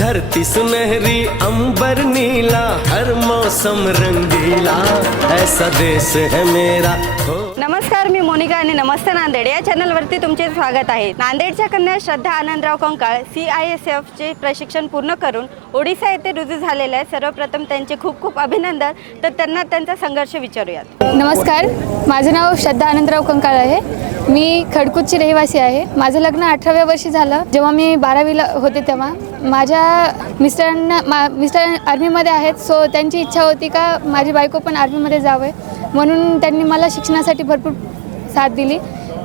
धरती सुनहरी अंबर नीला हर मौसम रंगीला। ऐसा देश है मेरा। हो। नमस्कार मी मोनिका आणि नमस्ते नांदेड. या चॅनलवरती तुमचे स्वागत आहे. नांदेडच्या कन्या Shraddha Anandrao Kankal C I S एफचे प्रशिक्षण पूर्ण करून ओडिसा येथे रुजू झालेले आहे सर्वप्रथम त्यांचे खूप खूप अभिनंदन. तर त्यांना त्यांचा संघर्ष विचारूयात. नमस्कार. माझं नाव श्रद्धा आनंदराव कंकाळ आहे. मी खडकूतची रहिवासी आहे. माझं लग्न अठराव्या वर्षी झालं. जेव्हा मी बारावीला होते तेव्हा. माझ्या मिस्टरांना मा मिस्टर आर्मीमध्ये आहेत सो त्यांची इच्छा होती का माझी बायको पण आर्मीमध्ये जावे. म्हणून त्यांनी मला शिक्षणासाठी भरपूर साथ दिली.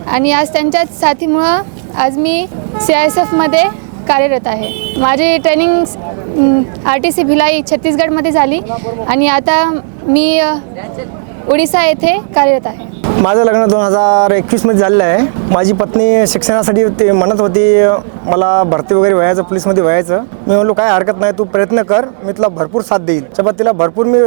आणि आज त्यांच्याच साथीमुळं आज मी सी आय एस एफमध्ये कार्यरत आहे. माझी training R T C Bhilai छत्तीसगडमध्ये झाली. आणि आता मी ओडिसा येथे कार्यरत आहे. माझं लग्न दोन हजार एकवीसमध्ये झालेलं आहे. माझी पत्नी शिक्षणासाठी ते म्हणत होती मला भरती वगैरे व्हायचं पोलीसमध्ये व्हायचं. मी म्हणलो काय हरकत नाही तू प्रयत्न कर मी तुला भरपूर साथ देईल त्याच्या तिला भरपूर मी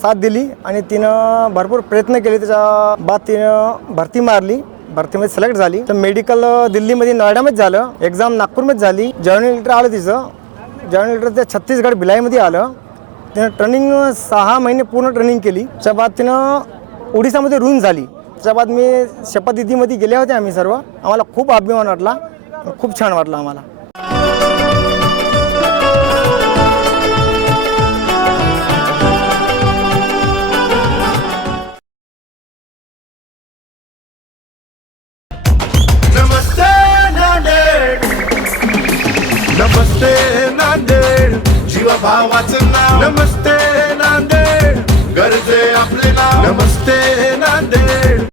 साथ दिली आणि तिनं भरपूर प्रयत्न केले. त्याच्या बाद तिनं भरती मारली. भरतीमध्ये सिलेक्ट झाली. तर मेडिकल दिल्लीमध्ये नोएडामध्ये झालं. एक्झाम नागपूरमध्ये झाली. जर्नल लेटर आलं तिचं. जर्नल लेटर त्या छत्तीसगड भिलाईमध्ये आलं. तिनं ट्रेनिंग सहा महिने पूर्ण ट्रेनिंग केली. त्याच्या बाद तिनं ओडिसामध्ये रुन झाली. त्याच्या बाद मी शपथविधीमध्ये गेले होते आम्ही सर्व। आम्हाला खूप अभिमान वाटला खूप छान वाटलं आम्हाला नमस्ते नांदेड। नमस्ते नाव। नमस्ते नांदेड।